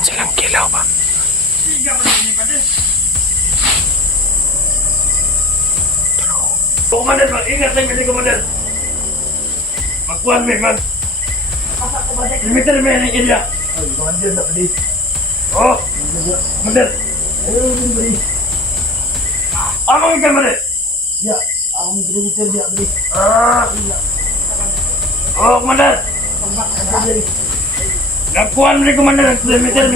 naman silang kilaw ba? Komandan, mag-ingat lang kasi komandan. Magkuhan, mag. Limitan mo yan ang area. Komandan na pali. Oh, komandan. Ayun, pali. Amang ikan mo rin. Ya, akong kilometer dia pali. Oh, komandan. Nagkuhan mo rin komandan. Limitan.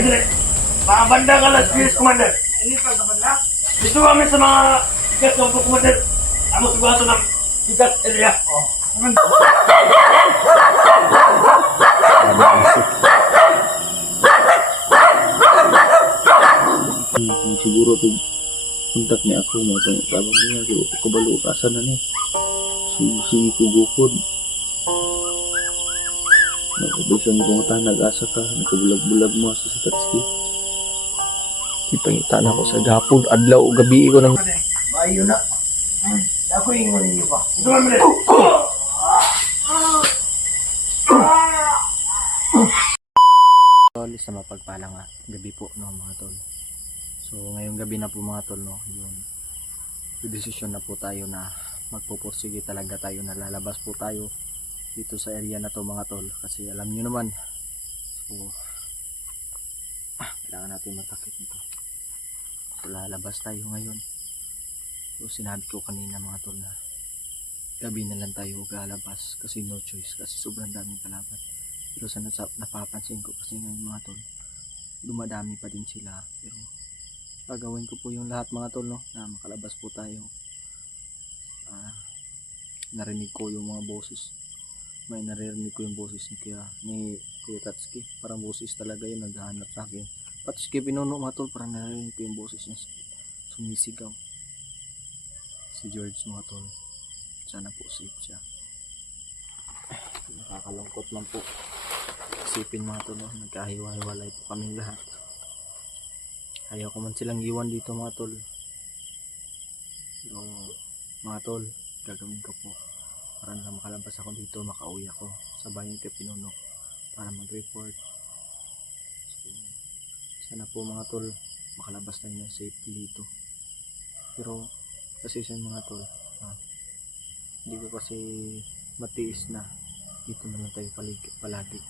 Mga banda ka lang, please komandan. Ini pa sa banda? Dito kami sa mga ikat ng komandan. Amo sigurado ng ikat area. Oh. Siguro to kontak ni ako mo itong tabang niya siguro ko kabalo kasan na ni sige ko gukod nagkudusan ko nga nag-asa ka nagkabulag-bulag mo sa Tatsuki Ipangitan ako sa gapon, adlaw o gabi ko ng... Mayo na. Ako ingon niyo pa. Dito kami rin. Tol, isa mapagpala nga gabi po no mga tol. So ngayong gabi na po mga tol no, yun. Desisyon na po tayo na magpupursige talaga tayo na lalabas po tayo dito sa area na to mga tol kasi alam niyo naman. So kailangan natin matakip nito. So lalabas tayo ngayon. So sinabi ko kanina mga tol na gabi na lang tayo lalabas kasi no choice kasi sobrang daming kalaban. Pero sa napapansin ko kasi ngayon mga tol, dumadami pa din sila. Pero gagawin ko po yung lahat mga tol no, na makalabas po tayo. Narinig ko yung mga boses. May naririnig ko yung boses ni Kuya Tatsuki. Parang boses talaga yun, naghahanap sa akin. Tatsuki Pinuno mga tol, parang narinig ko yung boses niya. Sumisigaw. Si George mga tol. Sana po safe siya. Nakakalungkot man po. Isipin mga tol, no? Nagkahiwa-hiwalay po kaming lahat. Ayaw ko man silang iwan dito mga tol. Pero mga tol, gagawin ko po para na makalabas ako dito, makauwi ako sa bayan kay Pinuno para mag-report. So, sana po mga tol, makalabas tayo ng safety dito. Pero kasi sa mga tol, hindi ko kasi matiis na dito naman tayo palagi.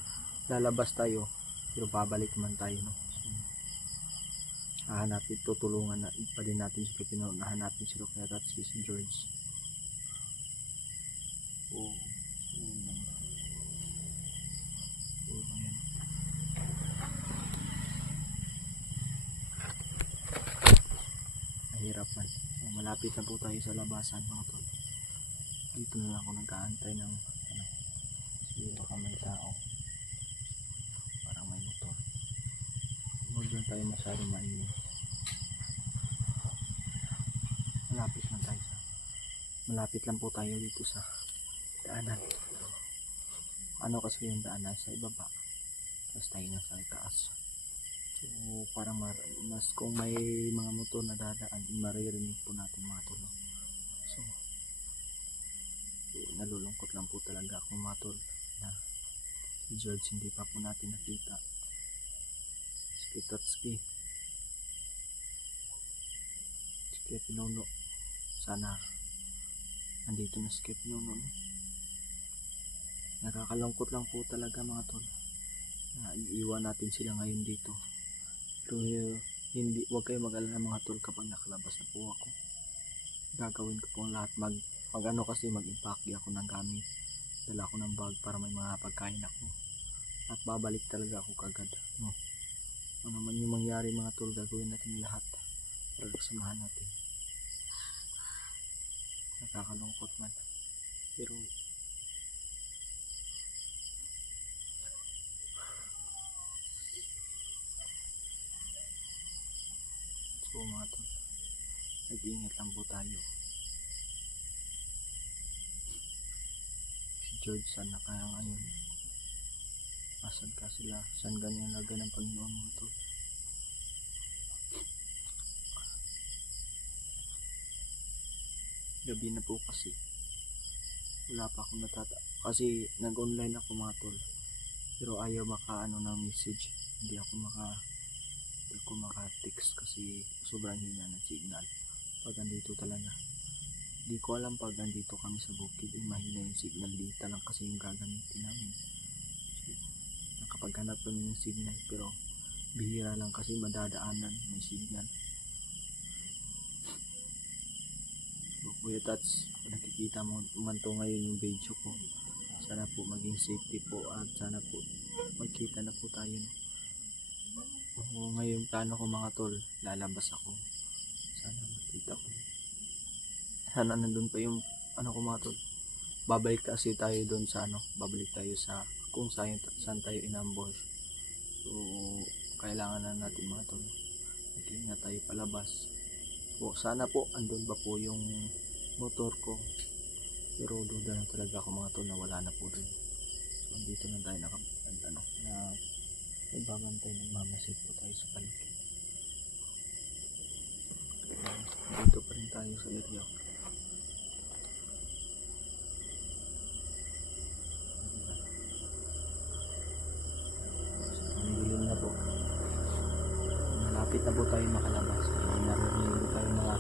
Lalabas tayo pero babalik man tayo no. So, hahanapin, tutulungan na pa din natin si Pipino, hahanapin si Kuya Tatsuki, si George. Ayan. Mahirap man. Malapit na po tayo sa labasan mga tol. Dito na lang ako nag-aantay ng siguro baka may tao, parang may motor. Huwag lang tayo masyadong maingay. Malapit lang po tayo dito sa daanan. Ano kasi yung daanan sa ibaba, tapos tayo na sa itaas. So parang mas kung may mga motor na dadaan, maririnig po natin mga tol. So nalulungkot lang po talaga ako mga tol na si George hindi pa po natin nakita. Si Tatsuki, si Pinuno, sana nandito na si Pinuno. Nakakalungkot lang po talaga mga tol na iiwan natin sila ngayon dito. Pero hindi, huwag kayo mag-alala mga tol, kapag nakalabas na po ako, gagawin ko po lahat. Mag-ano kasi mag-impake ako ng gamit, dala ko ng bag para may mga pagkain ako, at babalik talaga ako kagad no? Ano man yung mangyari mga tol, gagawin natin lahat para samahan natin. Nakakalungkot man, pero so mga tol, nag-iingat lang po tayo. Si George sana kaya ngayon, asan ka sila, saan ganyan laga ng Panginoon mga tol. Gabi na po kasi, wala pa akong kasi nag-online ako mga tol, pero ayaw maka ng message, hindi ako di ko maka-text kasi sobrang hina ng signal. Pag andito talaga, di ko alam pag andito kami sa bukid, mahina yung signal, dito lang kasi yung gagamitin namin. So, nakapaghanap kami ng signal, pero bihira lang kasi madadaanan may signal. So, Kuya Tats, kung nakikita mo man to ngayon yung video ko, sana po maging safety po at sana po magkita na po tayo. Ngayon plano ko mga tol, lalabas ako. Sana magkita ko. Sana nandun pa yung ano ko mga tol. Babalik kasi tayo doon sa babalik tayo sa kung saan tayo inambush. So, kailangan na natin mga tol. Mag-ingat tayo palabas. So, sana po andun ba po yung motor ko. Pero duda na talaga ako mga tol na wala na po rin. So, dito lang tayo nagbabantay, nagmamasid po tayo sa paligid. Dito pa rin tayo sa area. Dilim na po. Malapit na po tayo makalabas. Narinig tayo mga.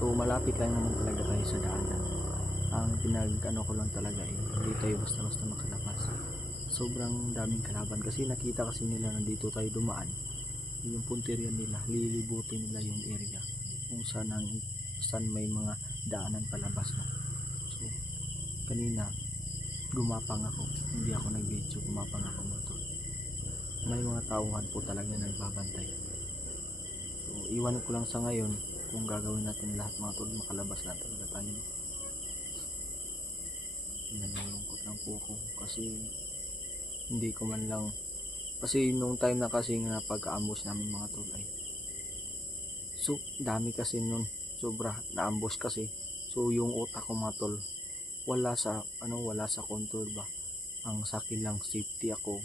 So malapit lang naman talaga tayo sa daanan. Ang ko lang talaga hindi tayo basta-basta makalabas. Sobrang daming kalaban kasi nakita kasi nila nandito tayo dumaan. Yung punteriya nila, lilibutin nila yung area kung saan may mga daanan palabas na. So kanina gumapang ako, hindi ako nag-video, gumapang ako motor. May mga tauhan po talaga nagbabantay. So iwan ko lang sa ngayon kung gagawin natin lahat mga tol, makalabas na talaga tayo. Nalulungkot lang po ako kasi hindi ko man lang, kasi nung time na kasi na pagka-ambush namin mga tol ay so dami kasi nun, sobra na-ambush kasi. So yung utak ko mga tol wala sa control ba. Ang sa akin lang safety ako.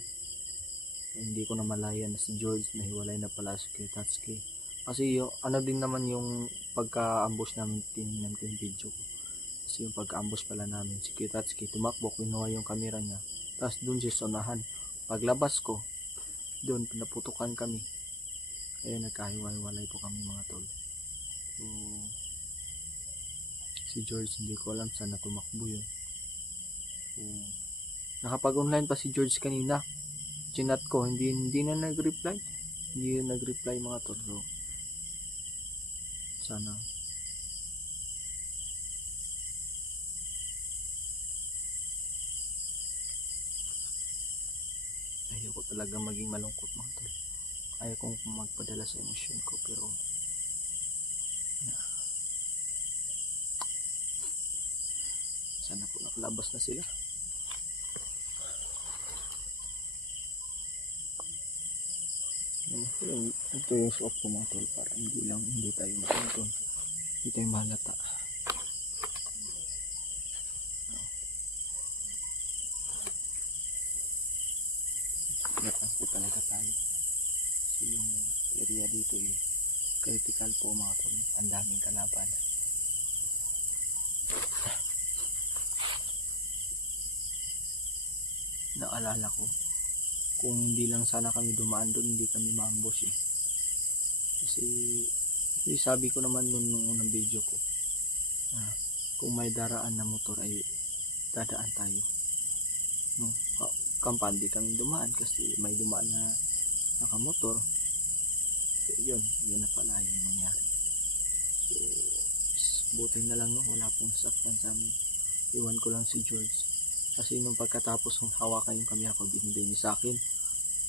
Hindi ko na malaya na si George nahiwalay na pala si Tatsuki. Kasi yung din naman yung pagka-ambush namin, tinignan ko yung video ko. Kasi yung pagka-ambush pala namin, si Tatsuki tumakbo, kinuha yung camera niya. Tapos dun siya sonahan. Paglabas ko, doon pinaputukan kami. Kaya nagkahiwa-hiwalay po kami mga tol. So, si George hindi ko alam saan na tumakbo yun. So, nakapag-online pa si George kanina. Chinat ko, hindi na nag-reply. Hindi na nag-reply mga tol. So, sana ayoko talaga maging malungkot mga tol. Ayaw kong magpadala sa emosyon ko pero sana po nakalabas na sila. Ito yung suot ko mga tol para hindi tayo matungtong, hindi tayo mahalata. Ingat po talaga tayo kasi yung area dito critical po mga tol, ang daming kalaban. Naalala ko kung hindi lang sana kami dumaan doon, hindi kami ma-ambush kasi sabi ko naman nung unang video ko, kung may daraan na motor ay dadaan tayo, no? Kampante kami dumaan kasi may dumaan na nakamotor. Yun na pala yung nangyari. So buti na lang wala pong nasaktan sa amin. Iwan ko lang si George kasi nung pagkatapos ng hawakan yung camera ko, binigay niya sa akin.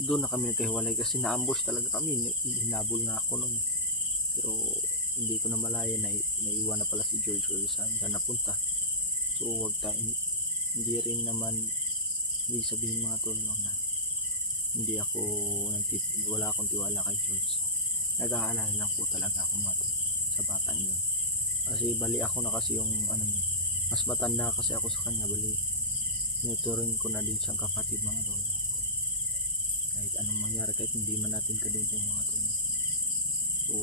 Doon na kami nagkahiwalay kasi na-ambush talaga kami. Hinabol na ako nun. Pero hindi ko na malaya na naiwan na pala si George or saan ka napunta. So wag tayo, hindi rin naman hindi sabihin mga tol na wala akong tiwala kay George. Nag-aalala lang po talaga ako mga tol sa batang yun. Kasi bali ako na kasi yung mas matanda kasi ako sa kanya, bali tinuturing ko na din siyang kapatid mga tol. Kahit anong mangyari, kahit hindi man natin kadugong mga tol. So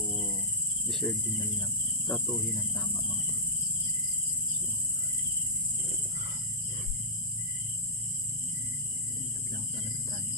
deserve din na lang tratuhin ang tama mga tol. So ingat lang talaga tayo.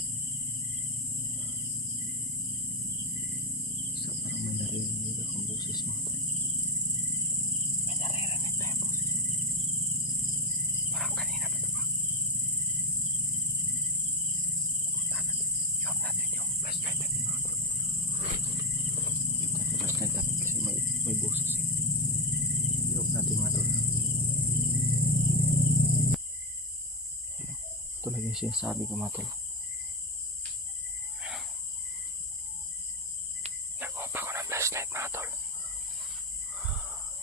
talaga yung sinasabi ko, mga tol. Nag-off ako ng flashlight, mga tol.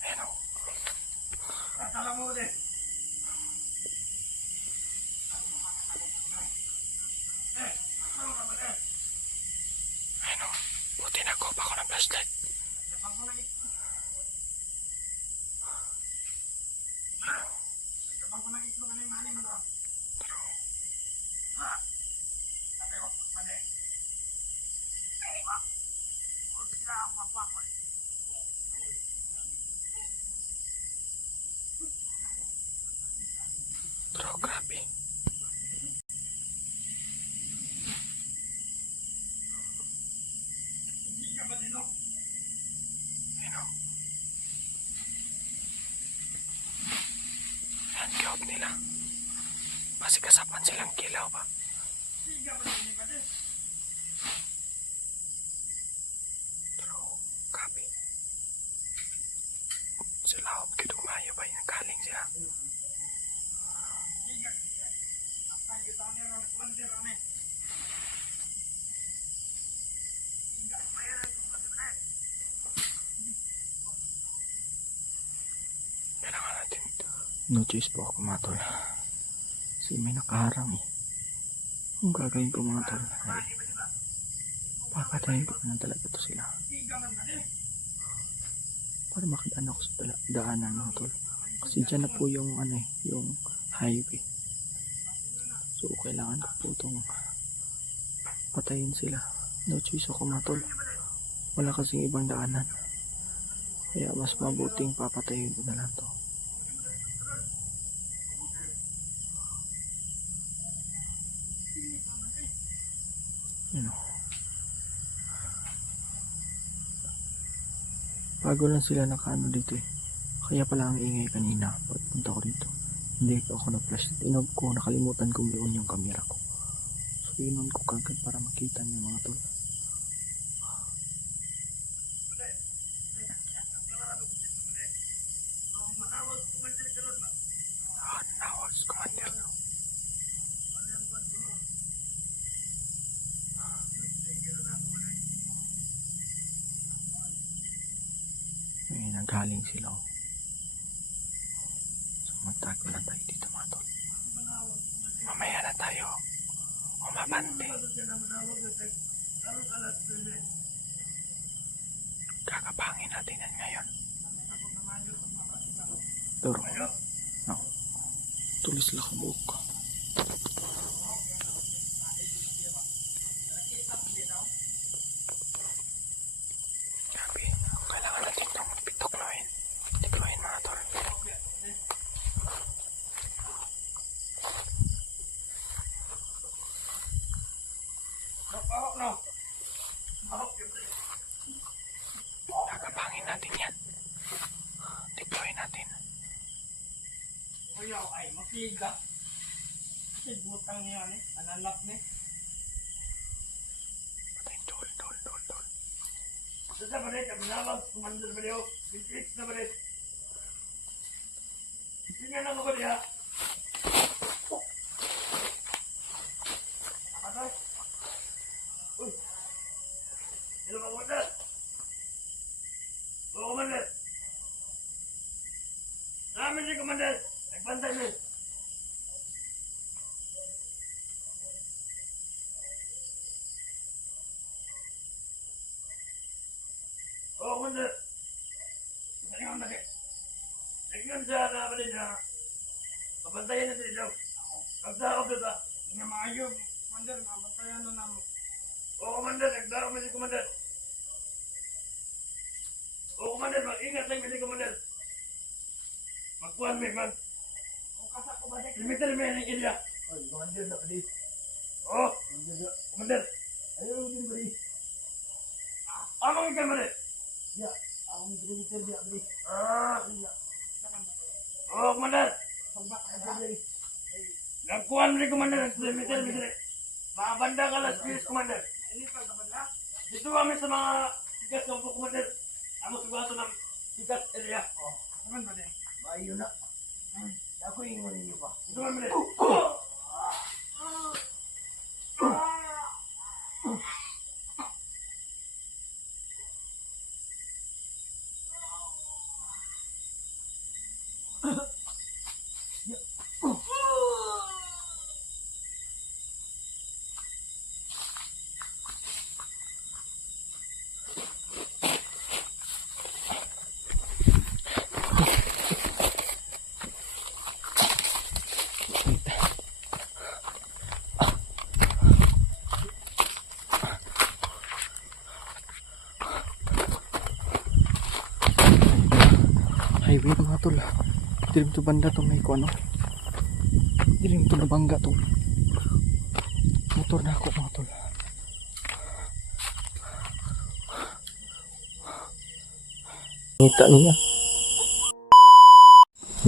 Ayan o. Tatala mo ulit. Ayan o. Buti nag-off ako ng flashlight. Pero grabe. Ayan o. Ayan, kiyop nila. Masikasapan silang kilaw ba? Pero grabe. Sila ako magkidumayo ba yung galing sila? Kailangan natin. No choice po ako, mga tol. Kasi may nakaharang eh. Ang gagawin ko, mga tol, ay papatayin ko na talaga to sila. Para makadaan ako sa daanan, mga tol. Kasi dyan na po yung ano eh, yung highway. So kailangan ko po itong patayin sila. No choice ako, mga tol. Wala kasing ibang daanan. Kaya mas mabuting papatayin ko na lang to. Yun o. Bago lang sila nakaano dito eh. Kaya pala ang ingay kanina pagpunta ko dito. Hindi ako na-flash. Tinob ko, nakalimutan kong doon yung camera ko. So inon ko kagad para makita niyo, mga tol. Nawag commander na. May naghaling sila. So magtago lang tayo dito, mga tol. Mamaya na tayo umabante. Kakapangin natin yan ngayon. Pero no, tulis lang ang buhok ko. Grabe, kailangan natin itong pitukloin. Tikloin, mga tol. Kakapangin natin yan. Tikloin natin. Kuya, ay mapiga. Kasi butang niya ni, analap ni. Patayin, tol. Sasa ba rin? Kabinawag, kumandar ba rin? Pintrix na ba rin? Tingnan ako ba rin? Ano? Uy! Hello, kumandar! Oo, kumandar! Namin si kumandar! Nagbantay mo! Oo, kumandar! Tingnan mo natin! Tingnan siya na ba rin siya? Pabantayan natin ito! Pagdakap dito! Nga maayo, mandar, nabantayan na namin. Oo, kumandar! Nagdakap mo si kumandar! Oo, kumandar! Mag-ingat lang mo si kumandar! Magkuhan mo, mag... O kasa ko ba rin? Limitar mo yan ang area! Ay, mandar na pali. Oo! Mandar na. Kumandar! Ayaw din ba rin? Amang ikan mo rin! Ya, akong kilometer di abri. Oo, kumandar! Sombak na dyan rin. Nagkuhan mo rin, kumandar! Limitar mo rin! Mga banda ka lang, please, kumandar! Ini pa ka ba? Dito kami sa mga sikat ng kumandar! Amo sugato ng sikat area! Oh, naman ba rin? Maayo na. Ako ingon ninyo ba? Dito kami rin! Highway to mga tol. Dilim to banda to may kuano. Dilim to nabangga to. Motor na ako mga tol. Ngita niya.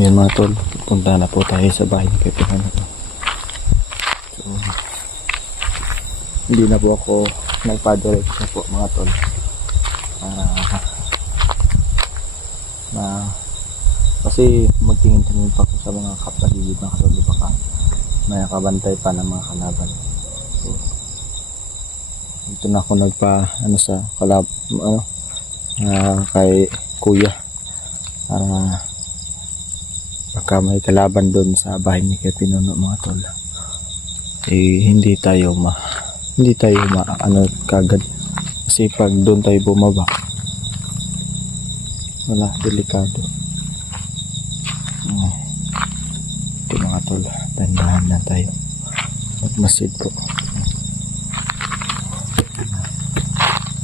Yan mga tol, punta na po tayo sa bahay ni Pepe Nano. So, hindi na po ako nagpa-direct na po mga tol. Kasi magtingin-tingin pa ko sa mga kapaligid ng katulad baka may nakabantay pa ng mga kalaban. So, dito na ako sa kay kuya para baka may kalaban doon sa bahay ni Pepe Nano mga tol. Hindi tayo kagad kasi pag doon tayo bumaba wala, delikado. Ito mga tol, dandahan na tayo magmasid po.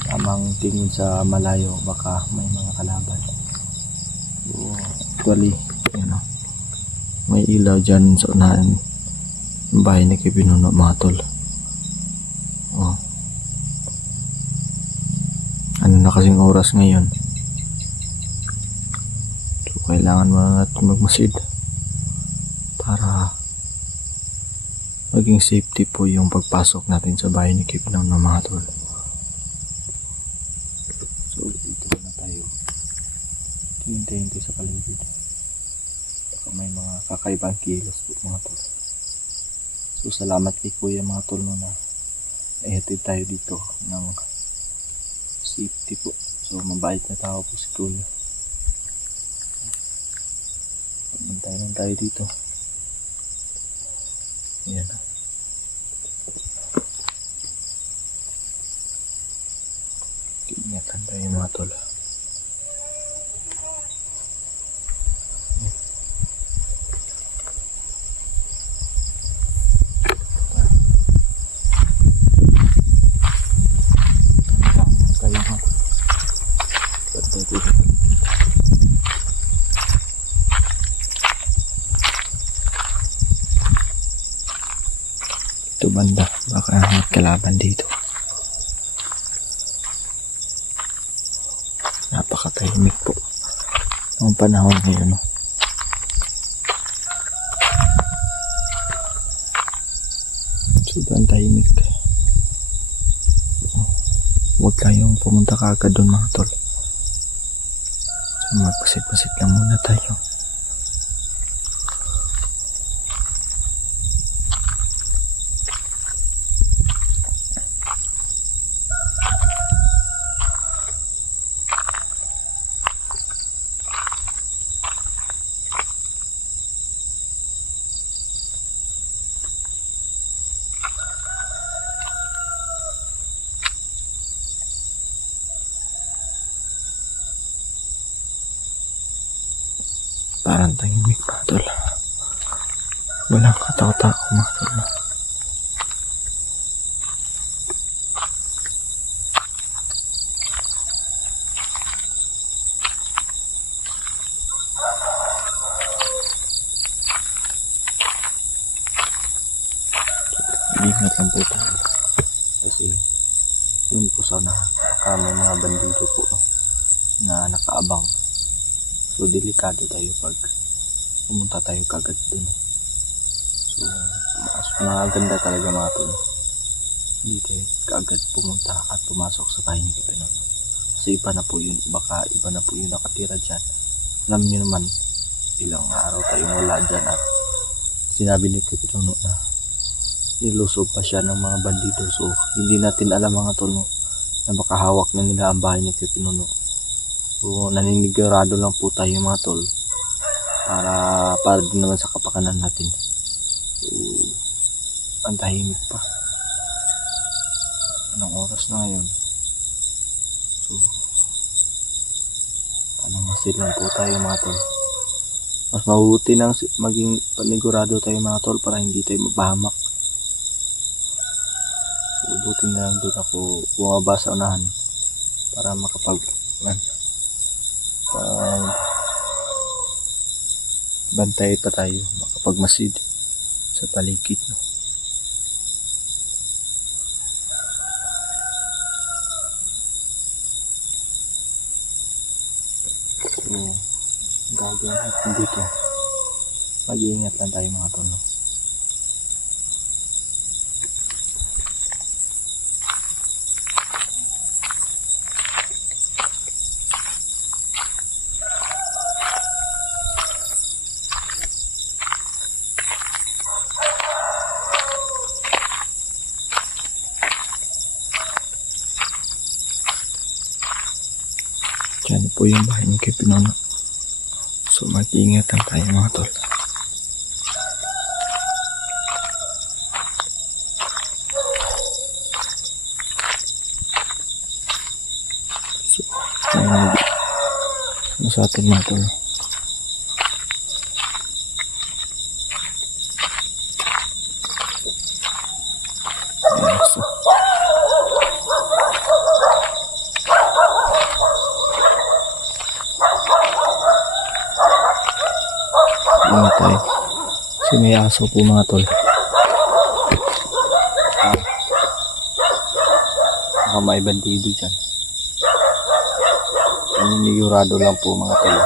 Tamang tingin sa malayo baka may mga kalaban. So, actually may ilaw dyan sa unahan ng bahay ni Pepe Nano mga tol. Ano na kasing oras ngayon, so kailangan mo natin magmasid para maging safety po yung pagpasok natin sa bahay ni Pepe Nano mga tol. So dito na tayo, tingin-tingin sa paligid baka may mga kakaibang kilos po mga tol. So salamat kay kuya mga tol na ihatid tayo dito ng safety po. So mabait na tao po si kuya. Pagbantay lang tayo dito. Ayan. Ingatan tayo mga tol. Ito banda, baka may kalaban dito. Napakatahimik po ang panahon ngayon. Sobrang tahimik. Huwag tayong pumunta kaagad doon mga tol. So magpasit-pasit lang muna tayo. Parang tahimik mga tol. Walang katao-tao mga tol. Ingat lang po tayo. Kasi yun po sana may mga bandido po na nakaabang. So delikado tayo pag pumunta tayo kagad dun. So mas maganda talaga mga tol, hindi tayo kagad pumunta at pumasok sa bahay ni Pepe Nano. Kasi iba na po yun, baka iba na po yun nakatira dyan. Alam niyo naman ilang araw tayong wala dyan at sinabi ni Pepe Nano na nilusob pa siya ng mga bandido. So hindi natin alam mga tol na baka hawak na nila ang bahay ni Pepe Nano. So naninigurado lang po tayo mga tol para din naman sa kapakanan natin. So, ang tahimik pa. Anong oras na ngayon? So, anong masid lang po tayo mga tol. Mas mabuti nang maging panigurado tayo mga tol para hindi tayo mabahamak. So, buti na lang doon ako bumaba sa unahan para bantay pa tayo, makapagmasid sa paligid, no? So, gagawin natin dito, mag-iingat lang tayo mga tol, no? Yan po yung bahay ni kay Pinono. So mag-iingat lang tayo mga tol. So, ano sa atin mga tol? Ayan, so. Ingat tayo. Kasi may aso po mga tol. Baka may bandido dyan. Paninigurado lang po mga tol.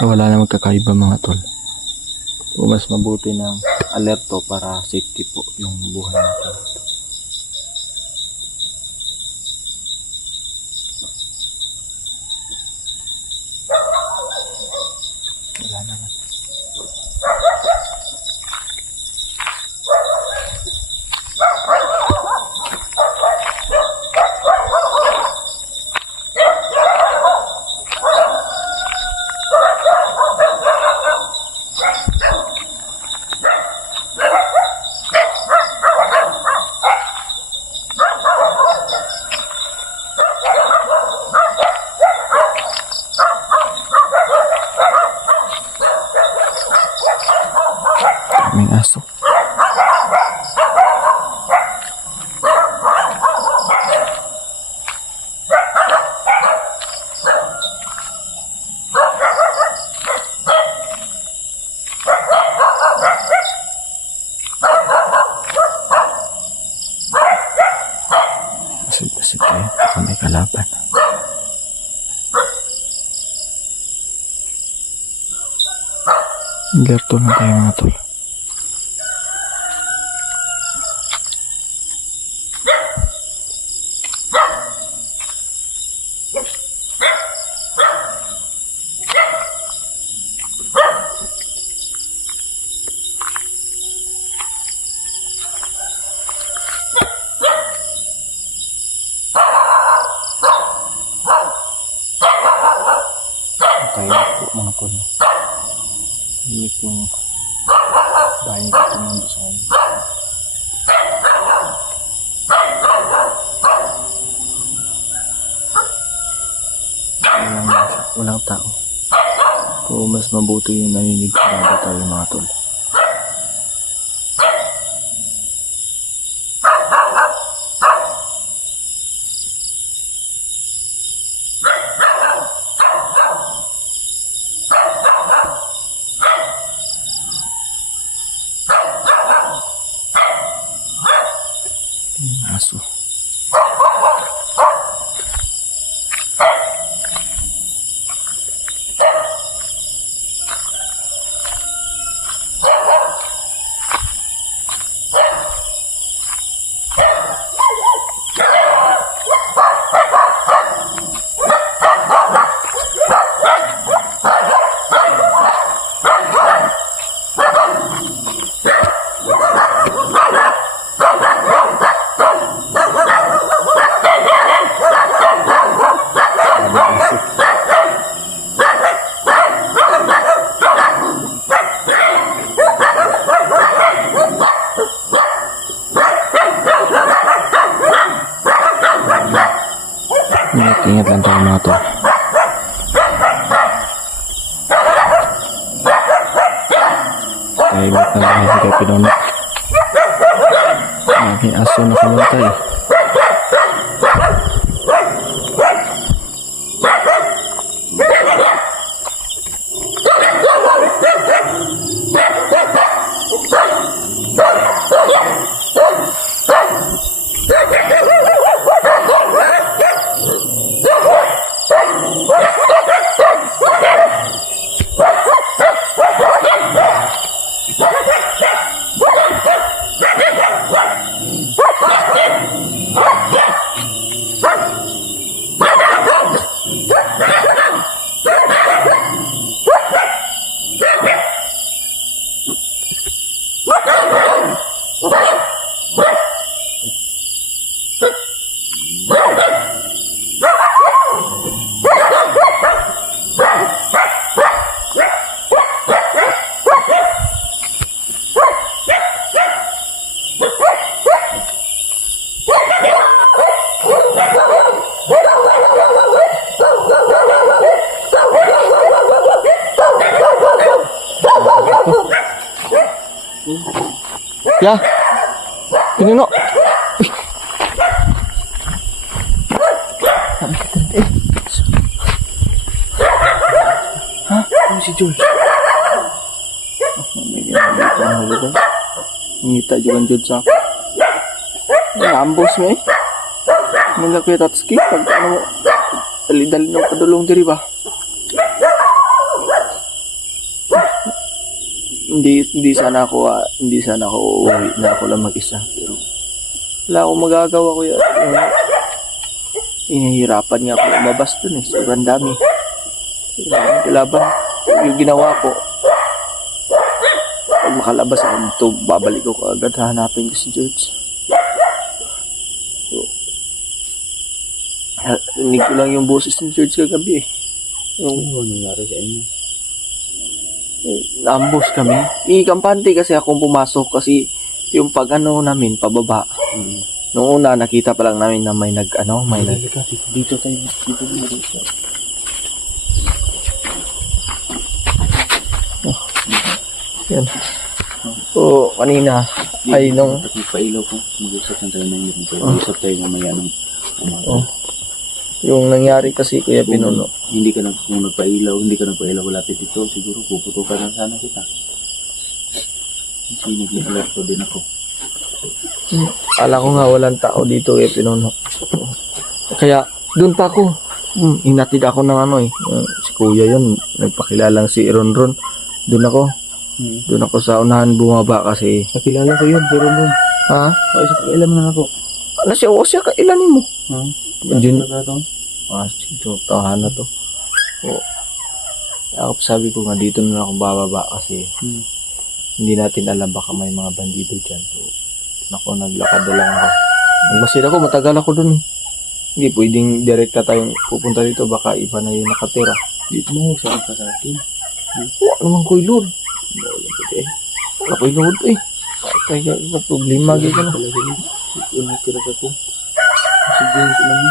So, wala naman kakaiba mga tol. So, mas mabuti ng alerto para safety po yung buhay natin. Wala naman. May aso. Basit-basit tayo. May kalaban. Alerto lang tayo mga tol. Tayo po mga tol. Inik yung bahay ni Pinono sa kanya. Walang tao. So mas mabuti yung naninigurado tayo mga tol. Aso. Private na bahay si Kay Pinono. May aso na kumantay. Ya, Pinono. Uy. Ha? Ano si George? Ngita juga George sa ako. Ambos mo eh. Mula kuya Tatsuki, pag ano mo, dali-dali ng padulong diri ba? Hindi sana ako uuwi na ako lang mag-isa, pero wala akong magagawa, kuya. Inahirapan nga ako lumabas dun eh, sobrang dami. Kalaban, yung ginawa ko, pag makalabas ako dito, babalik ko agad, hahanapin ko si George. So, rinig ko lang yung boses ni George kagabi eh. Ano nangyari sa inyo? Naambos kami. Ikampante kasi akong pumasok kasi yung pag ano namin, pababa. Noong una, nakita pa lang namin na may dito tayo. Yan. So, kanina, ay nung... Magpailaw ko. Mag-usap tayo ng mag-usap tayo mamaya ng umaga. Yung nangyari kasi, Kuya Pinono. Hindi ka nagpailaw, malapit dito, siguro puputukan lang sana kita. Kasi nag-alerto din ako. Kala ko nga walang tao dito, Kuya Pinono. Kaya, doon pa ako. Inatid ako ng ano eh. Si Kuya yun, nagpakilalang si Ronron. Doon ako sa unahan bumaba kasi. Nakilala ko yun, pero doon. Ha? Ilan na ako. Ano siya? O siya, kailanin mo. Ha? Jun. Ito, tahan na to. O, ako sabi ko nga dito na ako bababa kasi hindi natin alam baka may mga bandido dyan. So, naglakad na lang ako. Nagmasid ako, matagal ako dun eh. Hindi pwedeng direkta tayong pupunta dito, baka iba na yung nakatira. Dito mo, saan ka sa akin? Wala naman ko'y lord. Wala ko'y lord eh. Kaya problema gaya na. Nagkiras ako. Si George lang.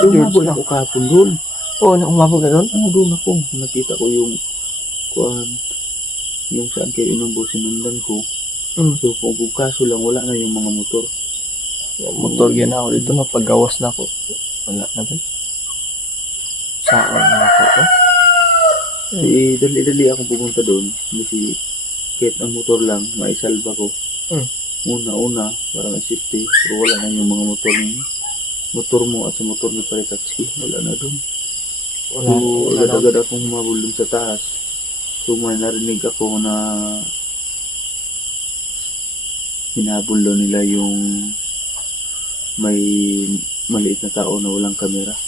George Umabot ako kahapon doon. Oo, umabot ka doon? Doon ako. Nakita ko yung saan kayo inumbo sinundan ko. So, kung kaso lang, wala na yung mga motor. Motor yan ako dito na paggawas na ako. Wala na ba? Saan na ako to? Dali-dali akong pupunta doon. Kasi kahit ang motor lang, maisalba ko. Una-una, para may safety. Pero wala na yung mga motor ninyo. Motor mo at sa motor ni Paritatski. Wala na doon. So, agad-agad akong humabol dun sa taas. So, may narinig ako na hinabol daw nila yung may maliit na tao na walang kamera.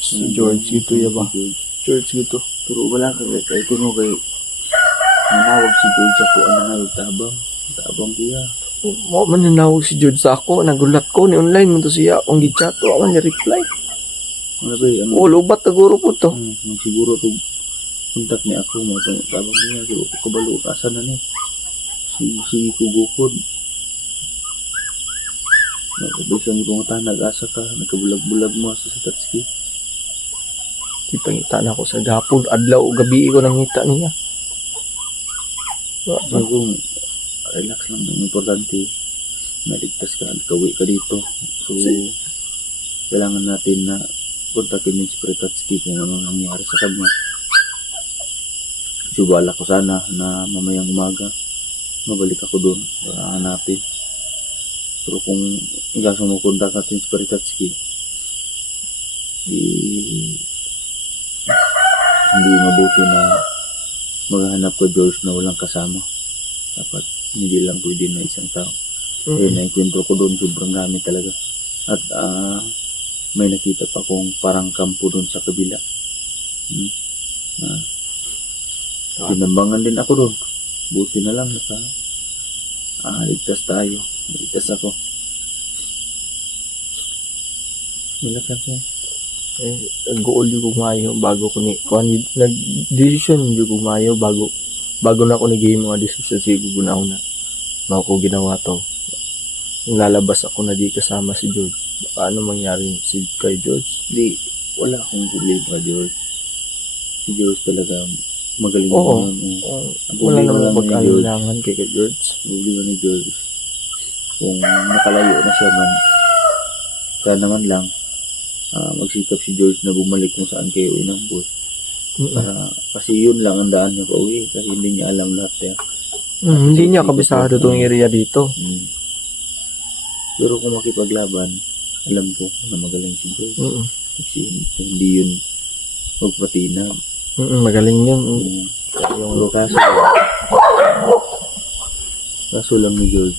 Si George, ito ya ba? George, ito. Pero wala ka kahit mo kay nanawag si George ako, tabang kuya. Mo man nanawag si George sa ako, nagulat ko ni online mo to siya, ang gichat to, ako niya reply. Ano ba yun? Lubat taguro po to. Siguro to kontak ni ako mo itong tabang niya, siguro kabalo, asan na ni? Si Kugukod. Nagkabisan ko nga nag-asa ka, nagkabulag-bulag mo sa Tatsuki. Ipangita na ako sa gapon, adlaw o gabi ko nangita niya. Sabi ko, relax lang. Ang importante, naligtas ka, nagkawi ka dito. So, kailangan natin na kontakin yung si Pretatski kung ano nangyari sa kanya. So, bala ko sana na mamayang umaga, mabalik ako doon para hanapin. Pero kung hanggang sumukontak natin si Pretatski, hindi mabuti na maghanap ko George na walang kasama. Dapat hindi lang pwede na isang tao. Eh, naikwentro ko doon, sobrang dami talaga. At may nakita pa kong parang kampo doon sa kabila. Tinambangan din ako doon. Buti na lang ligtas tayo. Ligtas ako. Wala ka siya. Goal yung kumayo bago ko ni nag-decision yung kumayo bago na ako nag-game mga decision siguro na una ko ginawa to. Yung lalabas ako na di kasama si George. Paano mangyari kay George? Wala akong problema kay George. Si George talaga magaling. Oo. Wala namang George. pag-alinlangan kay George. Problema ni George. Kung nakalayo na siya man, kaya naman lang, magsikap si George na bumalik kung saan kayo inambos. Kasi yun lang ang daan niya pauwi kasi hindi niya alam lahat. Hindi niya kabisado itong area dito. Pero kung makipaglaban, alam ko na magaling si George. Kasi hindi yun magpatina. Magaling yun. Pero kaso lang ni George,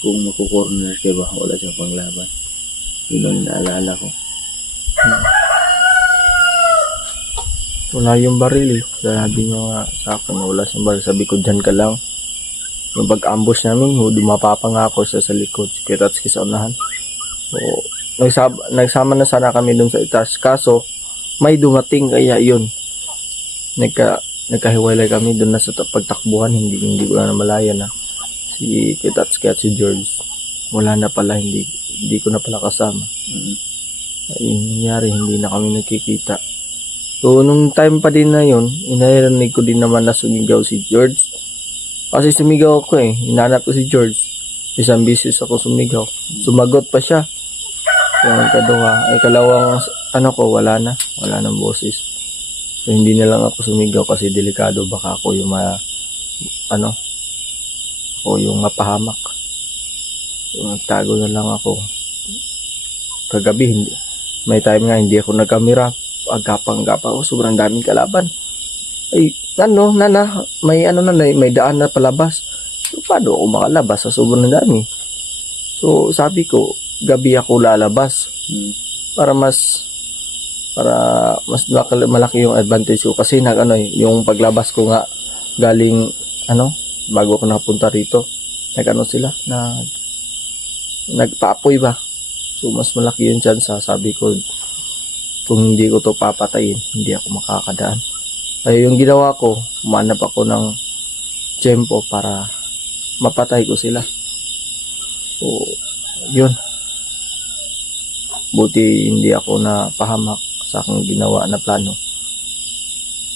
kung makukorner siya ba, wala siyang panglaban. Yun ang inaalala ko. Wala yung baril eh. Sabi niya nga sa akin na wala siyang baril. Sabi ko, dyan ka lang. Yung pag-ambush namin, dumapa nga ako sa likod. Si Ketatski sa unahan. So, nagsama na sana kami dun sa itaas. Kaso, may dumating kaya yun. Nagkahiwalay kami dun na sa pagtakbuhan. Hindi ko na malaya na. Si Ketatski at si George. Wala na pala, hindi ko na pala kasama. Yung nangyari, hindi na kami nagkikita. So, nung time pa din na yun, inarinig ko din naman na sumigaw si George. Kasi sumigaw ako eh. Hinanap ko si George. Isang beses ako sumigaw. Sumagot pa siya. Yung kalawang wala na. Wala nang boses. So, hindi na lang ako sumigaw kasi delikado. Baka ako yung ako yung mapahamak. So, nagtago na lang ako. Kagabi, may time nga hindi ako nagkamera. Agapang-gapang ako, sobrang daming kalaban. Ay, may daan na palabas. So, paano ako makalabas sa sobrang dami? So, sabi ko, gabi ako lalabas. Para mas malaki yung advantage ko. Kasi yung paglabas ko nga, galing, bago ako napunta rito, nagpaapoy ba? So, mas malaki yung chance, sabi ko, kung hindi ko to papatayin, hindi ako makakadaan. Kaya yung ginawa ko, umanap ako ng tiyempo para mapatay ko sila. So, yun. Buti hindi ako napahamak sa aking ginawa na plano.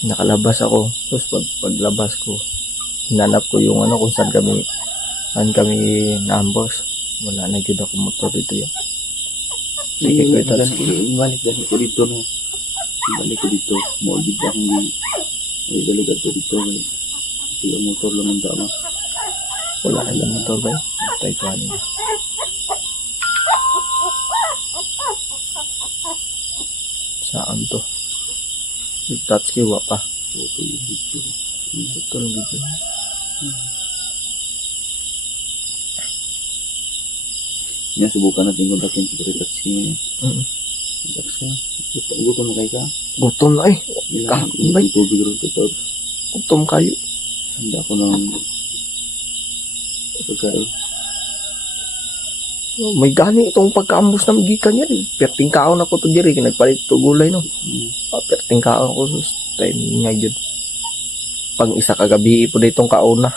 Nakalabas ako. Tapos paglabas ko, hinanap ko yung kung saan kami na-ambush. Wala na yun ako motor dito yan. Sige, balik ko dito, no? Balik ko dito. Maulid akong balik ko dito. Kasi ang motor lang ang tama. Wala ka lang motor ba? Tayo ko ano. Saan to? Tatsuki wa pa. Ito yung video. Ito yung video. Yan, subukan natin kontakin si Pretatski ngayon. Pretatski, gutom na kayo ka? Gutom na eh. Ilang tubig rin ito. Gutom kayo. Handa ko ng pagkain. May gani itong pagkaambos na magikan yan. Perting kaon ako to diri. Nagpalit ito gulay no. Perting kaon ako sa time nga yun. Pang isa kagabi po na itong kaon na.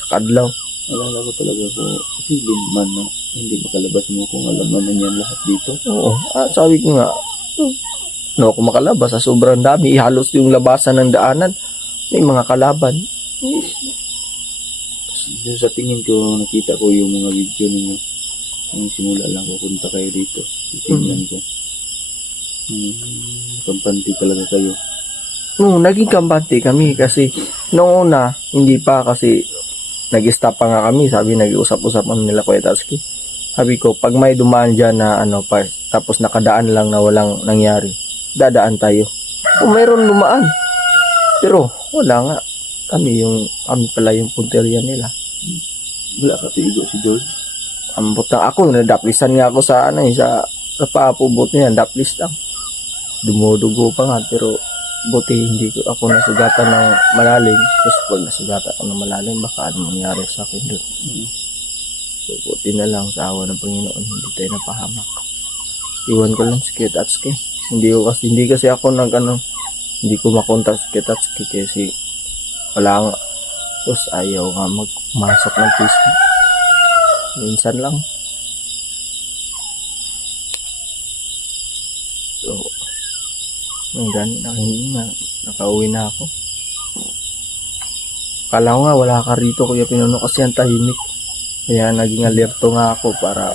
Sa kadlaw. Alala ko talaga ko, feeling man na hindi makalabas mo kung alam naman yan lahat dito. Oo. Sabi ko nga, No, ako makalabas sa sobrang dami. Halos yung labasan ng daanan. May mga kalaban. Dun sa tingin ko, nakita ko yung mga video ninyo. Yung simula lang pupunta kayo dito. Tingnan ko. Kampante talaga kayo. No, naging kampante kami kasi noong una, hindi pa kasi nag-stop pa nga kami. Sabi, nag-usap-usap nila Kuya Tatsuki. Sabi ko, pag may dumaan dyan na tapos nakadaan lang na walang nangyari, dadaan tayo. Kung mayroon dumaan. Pero, wala nga. Kami pala yung punteriya nila. Wala ka tiigo si George. Ang butang ako, nadaplisan nga ako sa sa paapubot niya, daplis lang. Dumudugo pa nga, pero buti hindi ko ako nasugatan ng malalim. Tapos pag nasugatan ako ng malalim, baka ano mangyari sa akin doon. So, buti na lang sa awa ng Panginoon, hindi tayo napahamak. Iwan ko lang si Kuya Tatsuki. Hindi kasi ako hindi ko makontak si Kuya Tatsuki kasi wala nga. Tapos ayaw nga magmasok ng Facebook. Minsan lang. So, hanggang nakauwi na ako. Kala ko nga wala ka rito Kuya Pinuno kasi ang tahimik. Kaya naging alerto nga ako para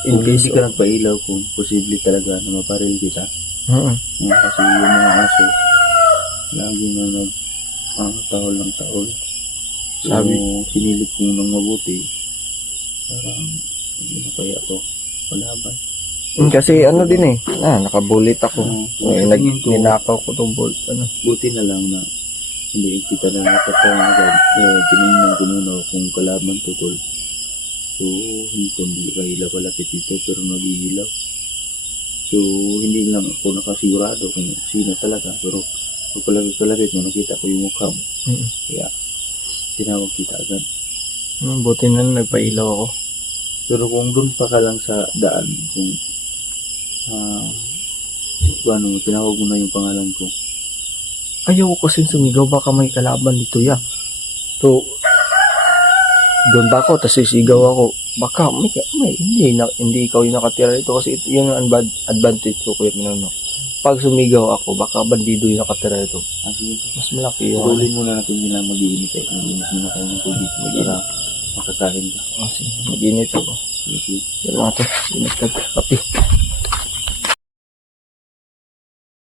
Kung hindi ka nagpailaw, kung posible talaga na maparil kita. Kasi yung mga aso, lagi na tahol ng tahol. So, sinilip ko ng mabuti. Parang, hindi na kaya ito palaban. Kasi din nakabulit ako. Ninakaw ko itong bolt. Buti na lang na hindi kita na natatang agad. Kaya tinignan ko muna kung kalaban tutol. So, hindi ka ilaw palapit dito pero nagigilaw. So, hindi lang ako nakasigurado kung sino talaga. Pero, pag palapit mo, nakita ko yung mukha mo. Kaya, tinawag kita agad. Buti na nagpailaw ako. Pero kung doon pa ka lang sa daan, kung tinawag mo na yung pangalan ko. Ayaw ko kasing sumigaw, baka may kalaban dito ya. So, doon ba ako, tapos sisigaw ako. Baka hindi ikaw yung nakatira dito kasi yun ang advantage ko Kuya Pinuno. Pag sumigaw ako, baka bandido yung nakatira dito. Mas malaki yung Pagulin muna natin nila mag-iinit eh. Mag-iinit muna kayo ng tubig para makakain ka. Sige, mag-init ako. Sige. Yan mga to, init ka, kape.